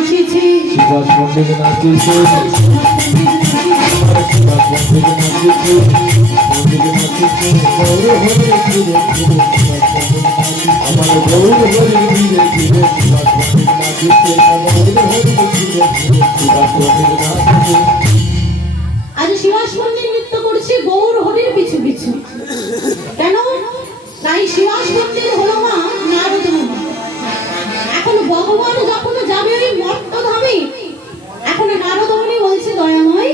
নাচিছে শিবাস পণ্ডিত নাচিছে শিবাস পণ্ডিত নাচিছে পণ্ডিত নাচিছে গৌর হরে ধীরে ধীরে আমার গৌর হরে ধীরে ধীরে শিবাস পণ্ডিত নাচিছে গৌর হরে ধীরে ধীরে শিবাস পণ্ডিত নাচিছে। আজ শিবাস পণ্ডিত নৃত্য করছে গৌর হরির পিছু পিছু। কেন? তাই শিবাস পণ্ডিত হলো মা নারদ মুনি। এখন ভগবান যখন যাবে ওই মর্তধামে, এখন নারদ মুনি বলছে দয়াময়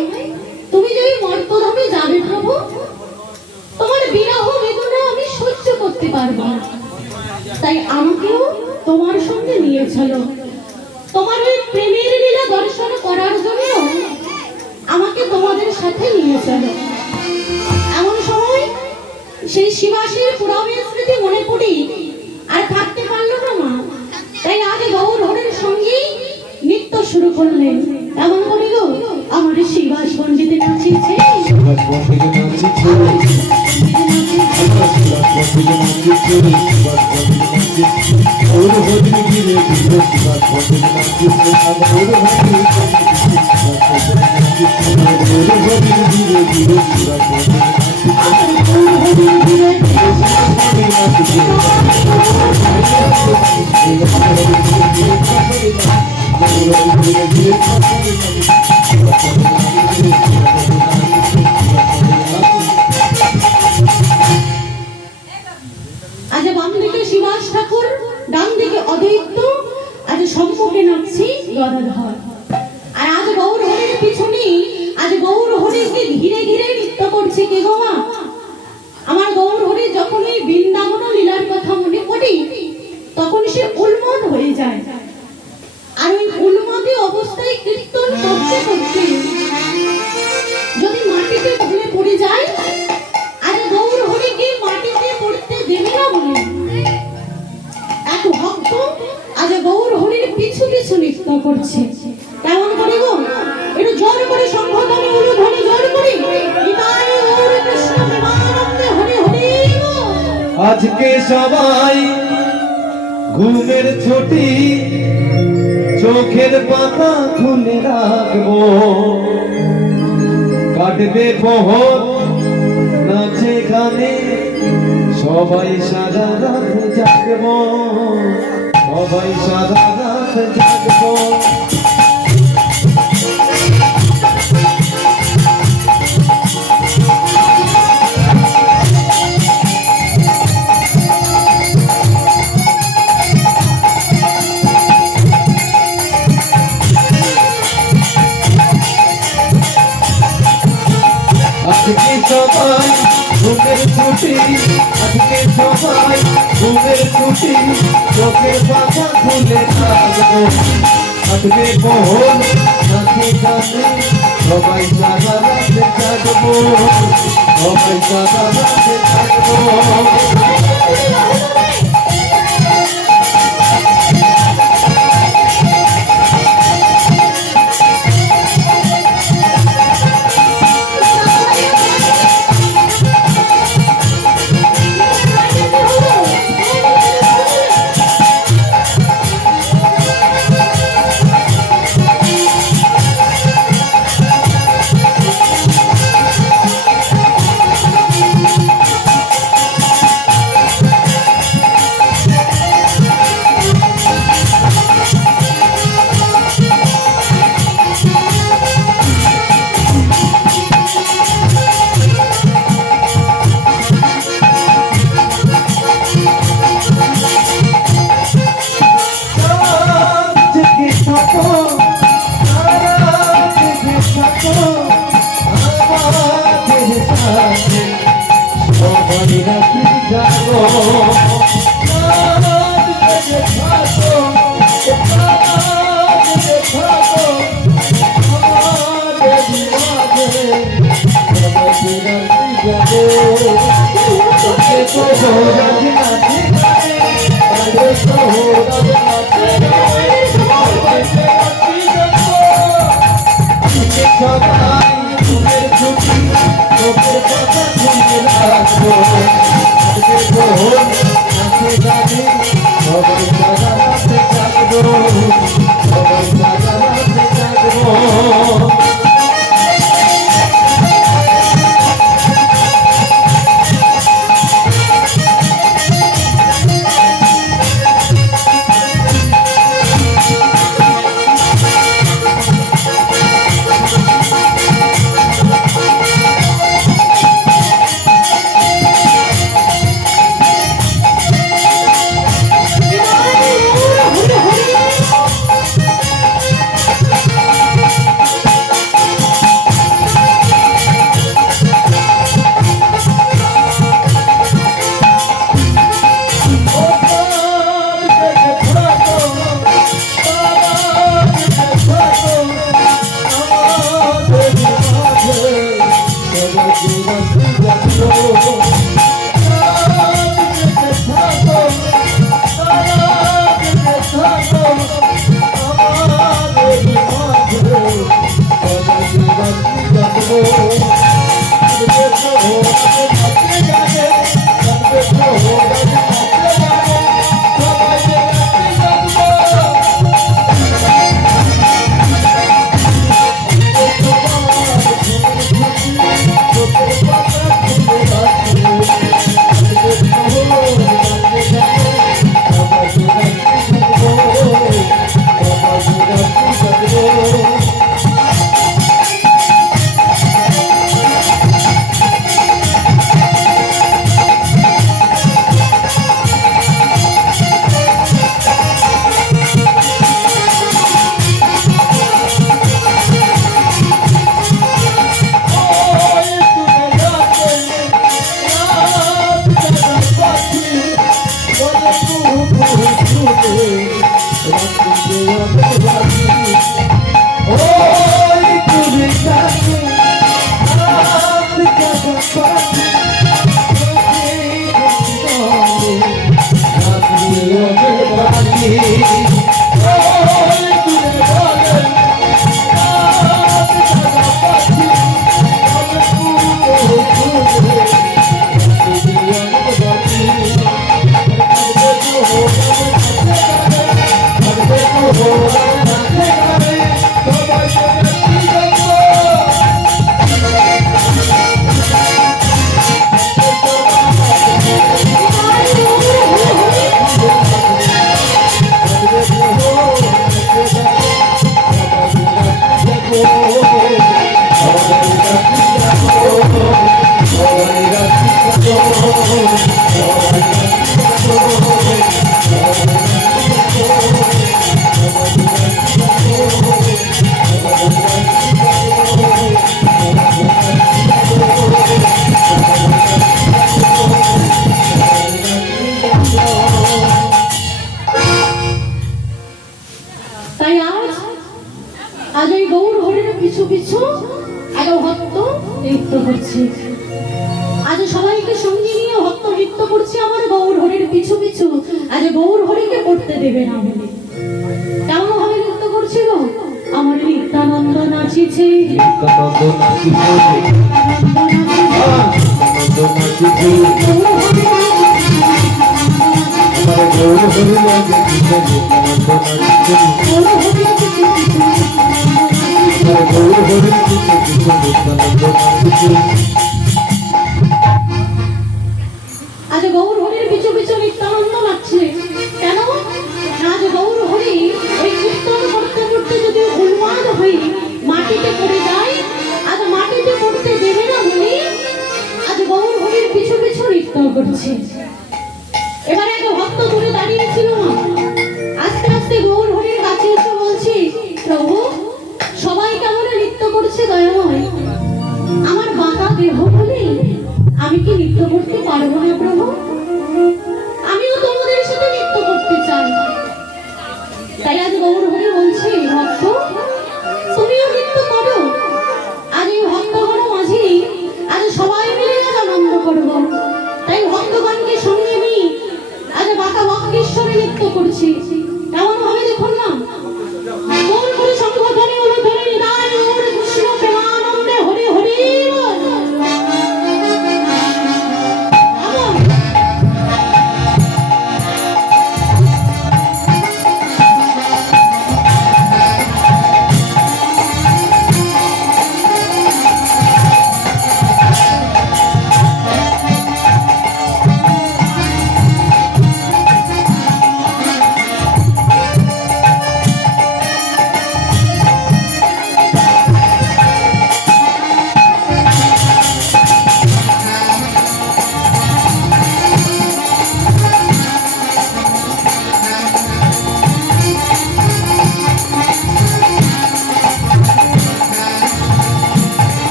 তুমি যে ওই মর্তধামে যাবে প্রভু, তোমার বিরহ বেদনা আমি সহ্য করতে পারবো না, তাই আমাকেও তোমার সঙ্গে নিয়ে চলো। তোমার ওই প্রেমের লীলা দর্শন করার জন্য আমাকে তোমাদের সাথে নিয়ে চলো। এমন সময় সেই শিবাসের পুরাণের স্মৃতি মনে পড়ি আর থাকতে পারলো না মা, তাই আজ গৌর হরের সঙ্গেই নৃত্য শুরু করলেন। এমন করে গো আমার শিবাস পণ্ডিত নাচিছে শিবাস পণ্ডিত নাচিছে শিবাস পণ্ডিত নাচিছে শিবাস পণ্ডিত নাচিছে গৌর হরে ধীরে ধীরে শিবাস পণ্ডিত নাচিছে গৌর হরে ধীরে ধীরে শিবাস পণ্ডিত আজ বাম দিকে শিবাস ঠাকুর, ডান দিকে অদ্বৈত, আজ সম্মুখে নাচছি গদাধর। আর আজ গৌর হরির পিছনে আজ গৌর হরিকে ঘিরে ঘিরে নৃত্য করছে কে গো মা? আমার গৌর হরি যখন এই বৃন্দাবন লীলার কথা মনে পড়ি তখন সে উন্মত্ত হয়ে যায়। আর ওই উন্মত্ত অবস্থায় কীর্তন করতে করতে যদি মাটিতে ঢলে পড়ে যায়, আর গৌর হরিকে মাটিতে পড়তে দেবে না বলে এক ভক্ত আজ গৌর হরির পিছু পিছু নৃত্য করছে। কেমন করে গো? একটু জোর করে সংঘতনে উলুধ্বনি জোর করে নিতাই গৌর কৃষ্ণ প্রেমানন্দে হরি হরি। আজকে সবাই ঘুমের ছুটি, চোখের পাতা খুলে রাখবো, কাটবে প্রহর নাচে গানে, সবাই সারা রাত জাগবো, সবাই সারা রাত জাগবো। আজকে সবাই ঘুমের ছুটি, আজকে সবাই ঘুমের ছুটি, চোখের পাতা খুলে থাকবো, আজকে প্রহর নাচে গানে, সবাই সারা রাতে জাগবো, সবাই সারা রাতে জাগবো। সবাই করতে দেবে না বলে কেমন ভাবে নৃত্য করছে গো আমার নিত্যানন্দ নাচিছে নিত্যানন্দ নাচিছে আনন্দ নাচিছে আমার গৌর হরি লাগে নিত্যানন্দ নাচিছে আমার গৌর হরি নিত্যানন্দ নাচিছে আজ গৌর হরির পিছু পিছু নিত্যানন্দ নাচছে কেন না আজ গৌর হরি ওই কীর্তন করতে করতে যদি উন্মাদ হয়ে মাটিতে পড়ে যায় আজ মাটিতে পড়তে দেবে না বলে আজ গৌর হরির পিছু পিছু নৃত্য করছে এবারে এক ভক্ত দূরে দাঁড়িয়েছিল না আস্তে আস্তে গৌর হরির কাছে এসে বলছে প্রভু সবাই কেমন নৃত্য করছে দয়াময় আমার বাঁকা দেহ বলে আমি কি নৃত্য করতে পারবো না প্রভু আমিও তোমাদের সাথে নৃত্য করতে চাই তাই আজ গৌর হরি বলছে ভক্ত তুমিও নৃত্য করো আজ এই ভক্তগণ মাঝে আজ সবাই মিলে আজ আনন্দ করবো তাই ভক্তগণকে সঙ্গে নিয়ে আজ বাঁকা বক্রেশ্বরে নৃত্য করছি কেমন ভাবে দেখুন না গৌর হরি শঙ্খ ধ্বনি হলো ধ্বনি নিদান গৌর কৃষ্ণ প্রেমানন্দে হরি হরি বল।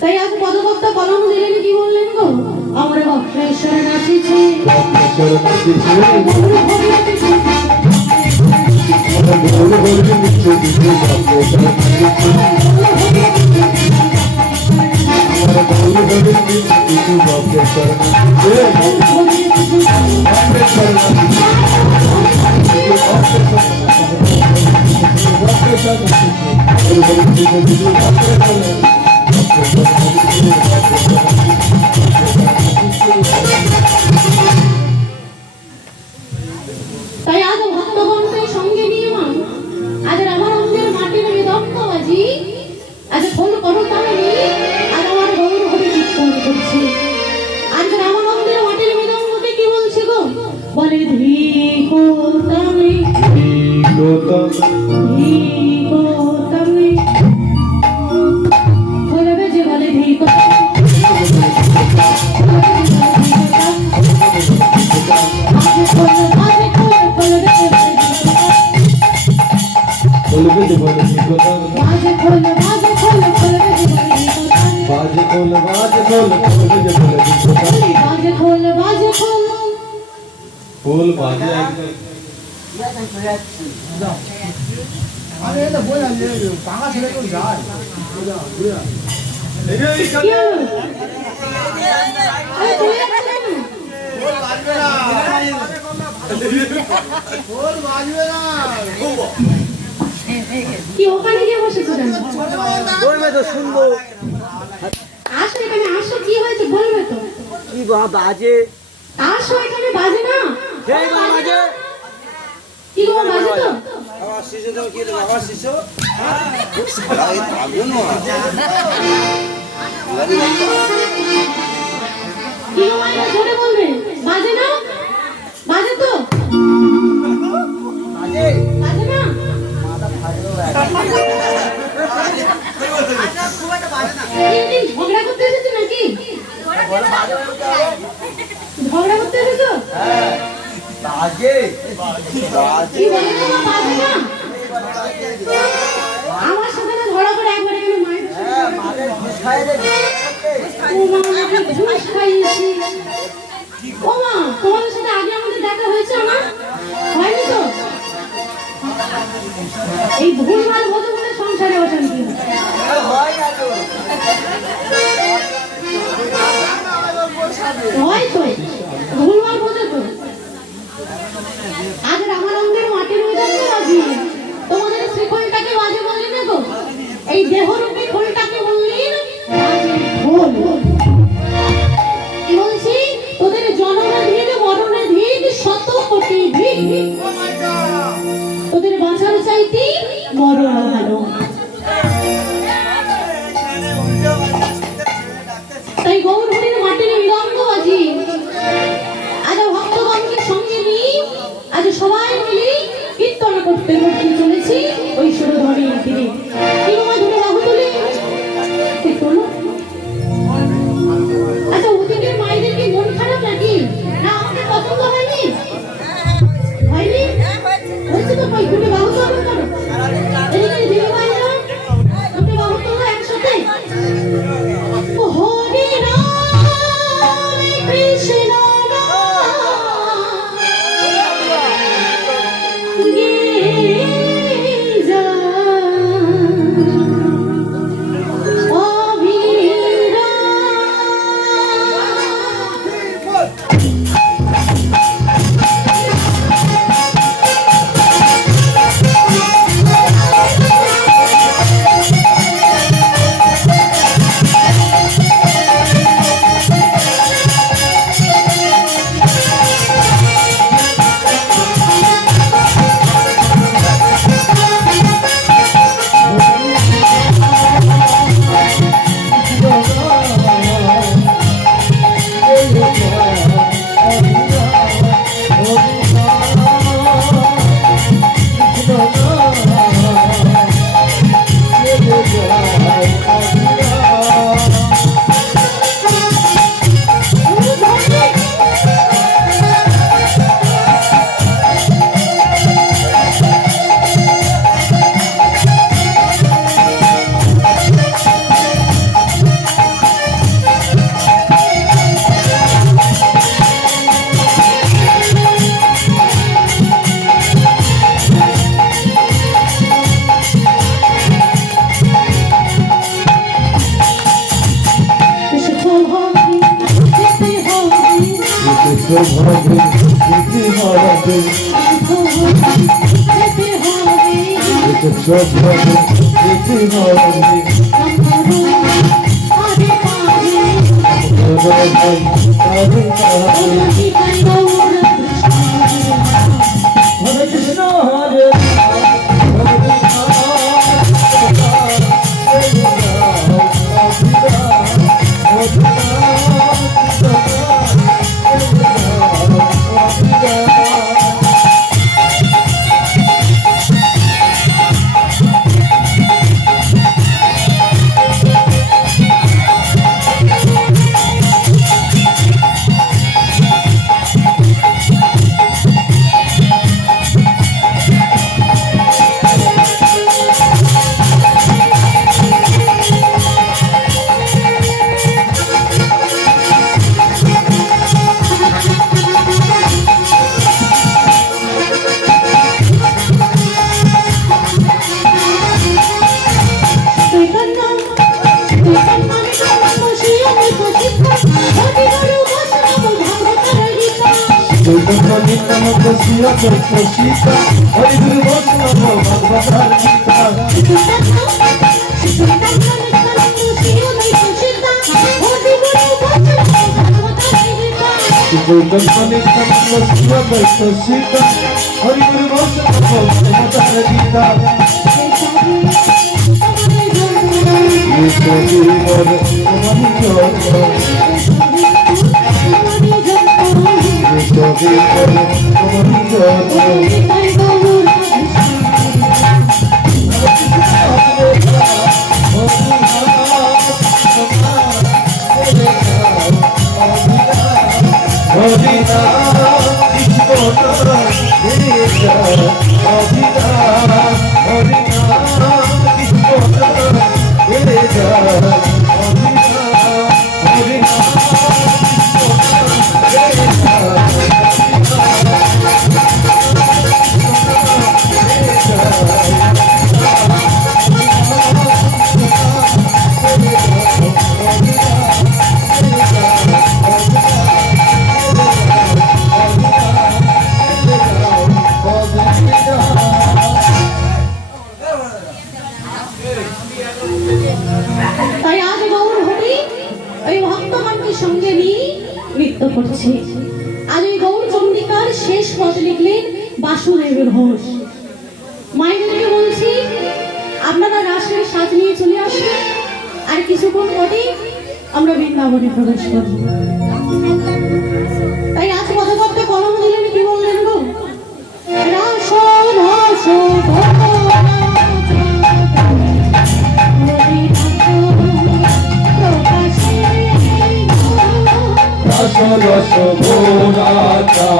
তাই আজ পদকর্তা কলম দিলেন কি বললেন গো আমার বক্রেশ্বরে নাচিছে বক্রেশ্বর নাচিছে গৌর হরির পিছু আমার গৌর হরি নিত্যানন্দ বক্রেশ্বর নাচিছে আমার গৌর হরি নিত্যানন্দ বক্রেশ্বর নাচিছে হরির পিছু বক্রেশ্বর নাচিছে বক্রেশ্বর নাচিছে গৌর হরি নিত্যানন্দ বক্রেশ্বর নাচিছে তাই আজ ভক্তগণকে সঙ্গে নিয়ে মা আজ রামানন্দের মাটির মৃদঙ্গ বাজি আজ ফোন করো তাহলে আজ আমার গৌর হরি কীর্তন করছে আজ রামানন্দের মাটির মৃদঙ্গকে কি বলছে গো বলে ধিকো তামে ধিকো তামে বলবে যে বলে ধিকো বলবে যে বলে নিকটম বাজে খোল বলবে যে বলে বাজে খোল বলবে যে বলে নিকটম বাজে খোল ফুল বাজে একদম আরে এটা বলা যে পাঙা ছেলে কোন যায় কি হলো? আরে তুই বল বাজবে না কি ওখানে গিয়ে বসেছো কেন বলবে তো শুনবো আসো এখানে আসো কি হয়েছে বলবে তো কি বাজে আসো এখানে বাজে না এই বাজে কি গো বাজে তো আবার শিশু তো কি আবার শিশু কি গো মাইনা জোরে বলবে বাজে না বাজে তো বাজে বাজে না এই ঝগড়া করতে এসেছো নাকি ঝগড়া করতে এসেছো বাজে কি বলে তোমার বাজে না আমার সাথে না ধরা করে একবার এখানে মায়ের মাদের ঘুষ খায় রে ও মা আমাকে ঘুষ খাইয়েছি ও মা তোমাদের সাথে আগে আমাদের দেখা হয়েছে আমার হয়নি তো এই ভুলভাল বোঝো বলে সংসারে অশান্তি হয়। হয় তো ভুলভাল বোঝো তো। আজ রামানন্দের মাটির ময়দানে বাজি তোমাদের শ্রীখোলটাকে বাজে বললি না তো, এই দেহরূপী খোলটাকে বললি খোল। কি বলছি, তোদের জননাধীন মরণাধীন শত কোটি ভিক, তোদের বাঁচার চাইতে মরণ ভালো। তাই গৌর হরির মাটির মৃদঙ্গ বাজি আজ ভক্তগণকে সঙ্গে নিয়ে আজ সবাই মিলে কীর্তন করতে করতে চলেছি ওই সুরধরের তীরে। কি মা ধরে বাহু তুলে তোলো। আচ্ছা ওদিকের মায়েদের কি মন খারাপ নাকি, না আমাকে পছন্দ হয়নি? হয়নি হয়েছে তো, কই দুটো বাহু তোলো করো। এদিকে দিদি মায়েরা দুটো বাহু তোলো একসাথে। হরে রাম কৃষ্ণ রাসের সাজ নিয়ে চলে আসবে আর কিছুক্ষণ পরেই আমরা বৃন্দাবনে প্রবেশ করব। তাই আজ কথাবার্তা কলম দিলেন কি বললেন গো রাস রাস রস রস ভোরা